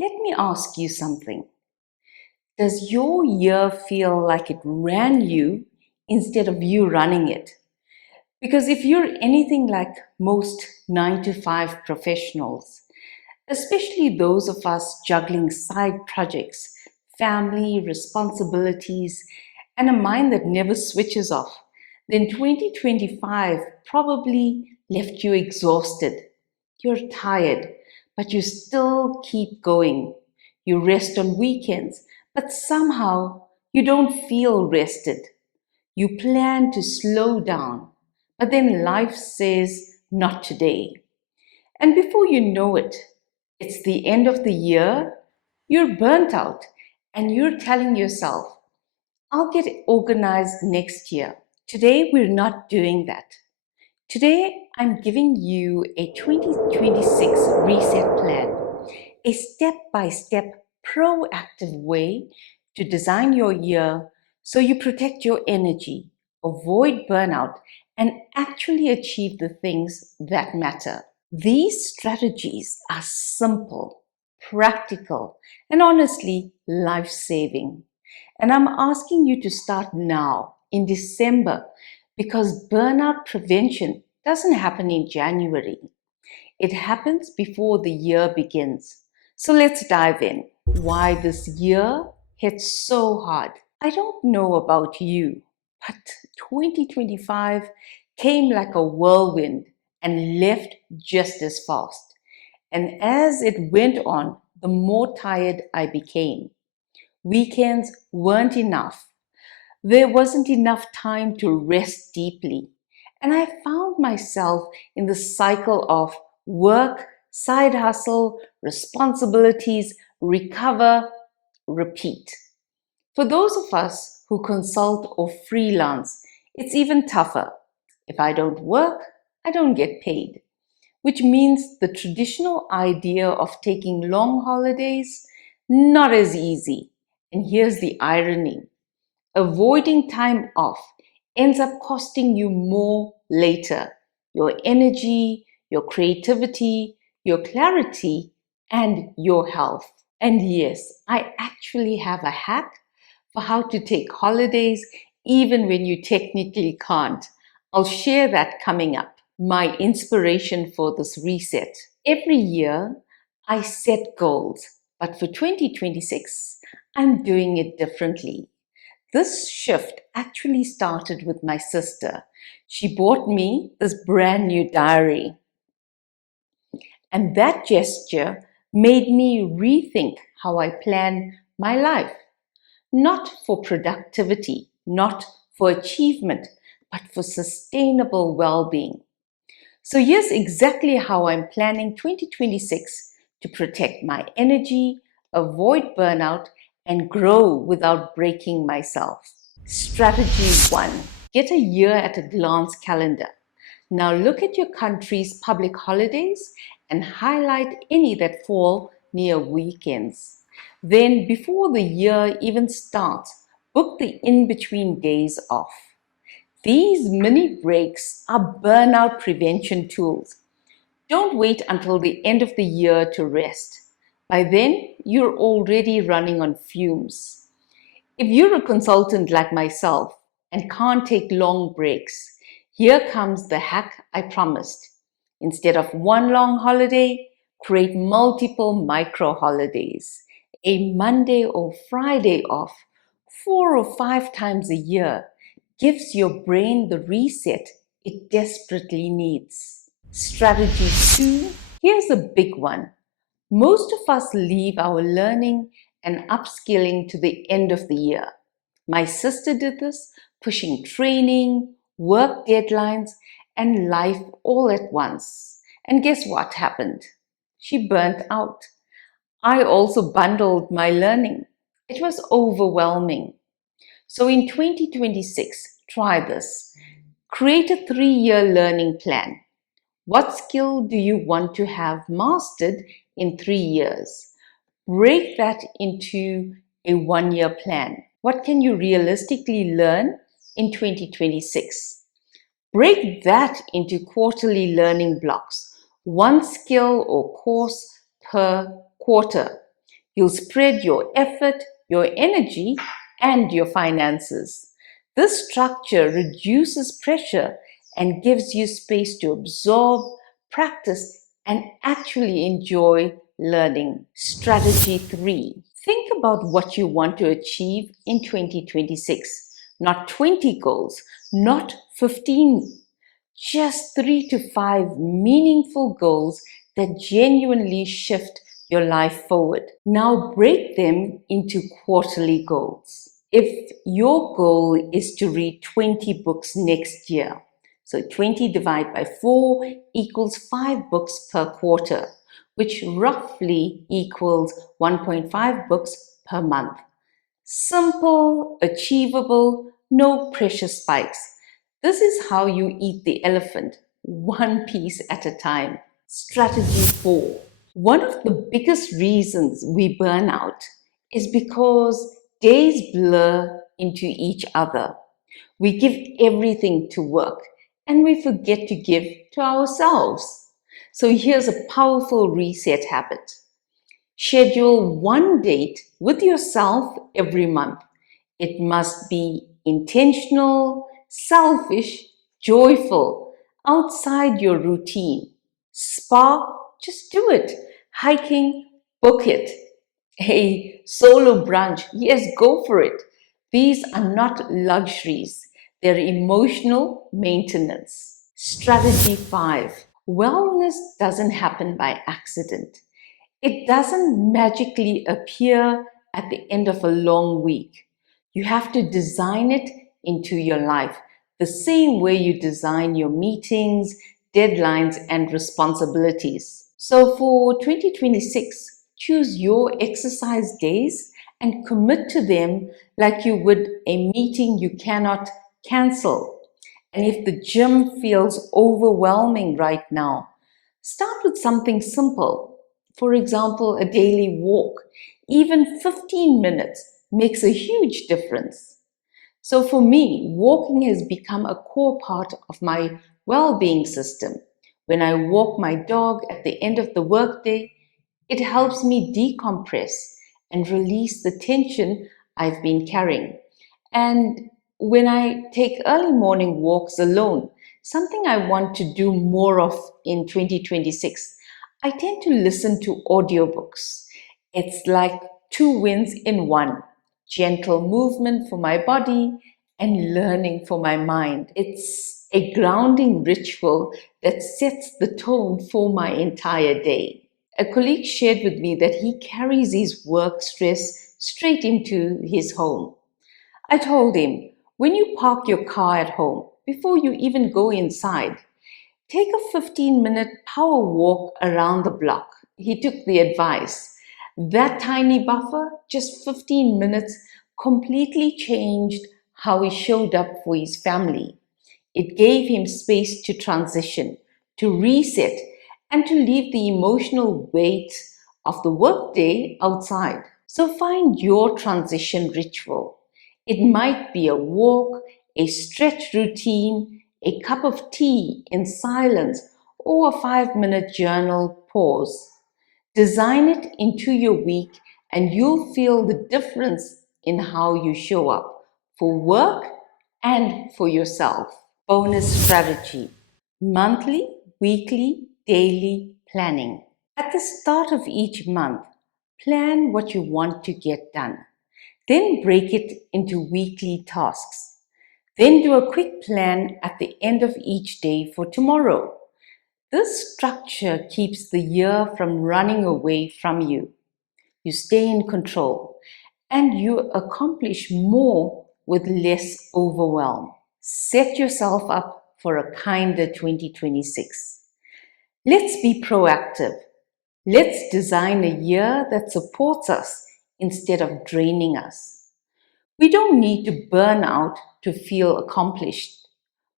Let me ask you something. Does your year feel like it ran you instead of you running it? Because if you're anything like most 9 to 5 professionals, especially those of us juggling side projects, family responsibilities, and a mind that never switches off, then 2025 probably left you exhausted. You're tired, but you still keep going. You rest on weekends, but somehow you don't feel rested. You plan to slow down, but then life says, not today. And before you know it, it's the end of the year, you're burnt out, and you're telling yourself, I'll get organized next year. Today, we're not doing that. Today, I'm giving you a 2026 reset plan, a step by step proactive way to design your year so you protect your energy, avoid burnout, and actually achieve the things that matter. These strategies are simple, practical, and honestly life saving. And I'm asking you to start now in December because burnout prevention doesn't happen in January. It happens before the year begins. So let's dive in. Why this year hits so hard. I don't know about you, but 2025 came like a whirlwind and left just as fast. And as it went on, the more tired I became. Weekends weren't enough. There wasn't enough time to rest deeply. And I found myself in the cycle of work, side hustle, responsibilities, recover, repeat. For those of us who consult or freelance, it's even tougher. If I don't work, I don't get paid, which means the traditional idea of taking long holidays, not as easy. And here's the irony. Avoiding time off ends up costing you more later. Your energy, your creativity, your clarity, and your health. And yes, I actually have a hack for how to take holidays even when you technically can't. I'll share that coming up. My inspiration for this reset. Every year, I set goals, but for 2026, I'm doing it differently. This shift actually started with my sister. She bought me this brand new diary, and that gesture made me rethink how I plan my life. Not for productivity, not for achievement, but for sustainable well being. So, here's exactly how I'm planning 2026 to protect my energy, avoid burnout, and grow without breaking myself. Strategy 1. Get a year at a glance calendar. Now look at your country's public holidays and highlight any that fall near weekends. Then, before the year even starts, book the in between days off. These mini breaks are burnout prevention tools. Don't wait until the end of the year to rest. By then, you're already running on fumes. If you're a consultant like myself and can't take long breaks, here comes the hack I promised. Instead of one long holiday, create multiple micro holidays. A Monday or Friday off, 4 or 5 times a year, gives your brain the reset it desperately needs. Strategy 2, here's a big one. Most of us leave our learning and upskilling to the end of the year. My sister did this, pushing training, work deadlines, and life all at once. And guess what happened? She burnt out. I also bundled my learning. It was overwhelming. So in 2026, try this. Create a 3-year learning plan. What skill do you want to have mastered in 3 years? Break that into a 1-year plan. What can you realistically learn in 2026? Break that into quarterly learning blocks, one skill or course per quarter. You'll spread your effort, your energy, and your finances. This structure reduces pressure and gives you space to absorb, practice, and actually enjoy learning. Strategy 3. Think about what you want to achieve in 2026. Not 20 goals, not 15, just 3 to 5 meaningful goals that genuinely shift your life forward. Now break them into quarterly goals. If your goal is to read 20 books next year, so 20 divided by 4 equals 5 books per quarter, which roughly equals 1.5 books per month. Simple, achievable, no pressure spikes. This is how you eat the elephant, one piece at a time. Strategy 4. One of the biggest reasons we burn out is because days blur into each other. We give everything to work and we forget to give to ourselves. So here's a powerful reset habit. Schedule one date with yourself every month. It must be intentional, selfish, joyful, outside your routine. Spa, just do it. Hiking, book it. A solo brunch, yes, go for it. These are not luxuries, they're emotional maintenance. Strategy 5. Wellness doesn't happen by accident. It doesn't magically appear at the end of a long week. You have to design it into your life the same way you design your meetings, deadlines, and responsibilities. So for 2026, choose your exercise days and commit to them like you would a meeting you cannot cancel. And if the gym feels overwhelming right now, start with something simple. For example, a daily walk. Even 15 minutes makes a huge difference. So for me, walking has become a core part of my well-being system. When I walk my dog at the end of the workday, it helps me decompress and release the tension I've been carrying. And when I take early morning walks alone, something I want to do more of in 2026, I tend to listen to audiobooks. It's like two wins in one: gentle movement for my body and learning for my mind. It's a grounding ritual that sets the tone for my entire day. A colleague shared with me that he carries his work stress straight into his home. I told him, when you park your car at home, before you even go inside, take a 15-minute power walk around the block. He took the advice. That tiny buffer, just 15 minutes, completely changed how he showed up for his family. It gave him space to transition, to reset, and to leave the emotional weight of the workday outside. So find your transition ritual. It might be a walk, a stretch routine, a cup of tea in silence, or a 5-minute journal pause. Design it into your week, and you'll feel the difference in how you show up for work and for yourself. Bonus strategy: monthly, weekly, daily planning. At the start of each month, plan what you want to get done. Then break it into weekly tasks. Then do a quick plan at the end of each day for tomorrow. This structure keeps the year from running away from you. You stay in control and you accomplish more with less overwhelm. Set yourself up for a kinder 2026. Let's be proactive. Let's design a year that supports us instead of draining us. We don't need to burn out to feel accomplished.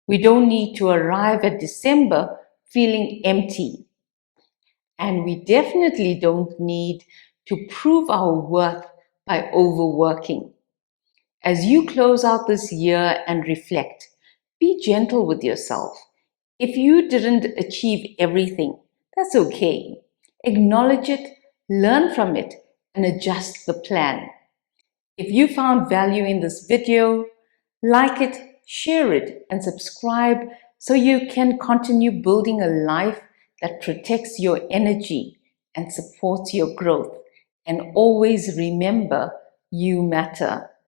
We don't need to arrive at December feeling empty. And we definitely don't need to prove our worth by overworking. As you close out this year and reflect, be gentle with yourself. If you didn't achieve everything, that's okay. Acknowledge it, learn from it, and adjust the plan. If you found value in this video, like it, share it, and subscribe so you can continue building a life that protects your energy and supports your growth. And always remember, you matter.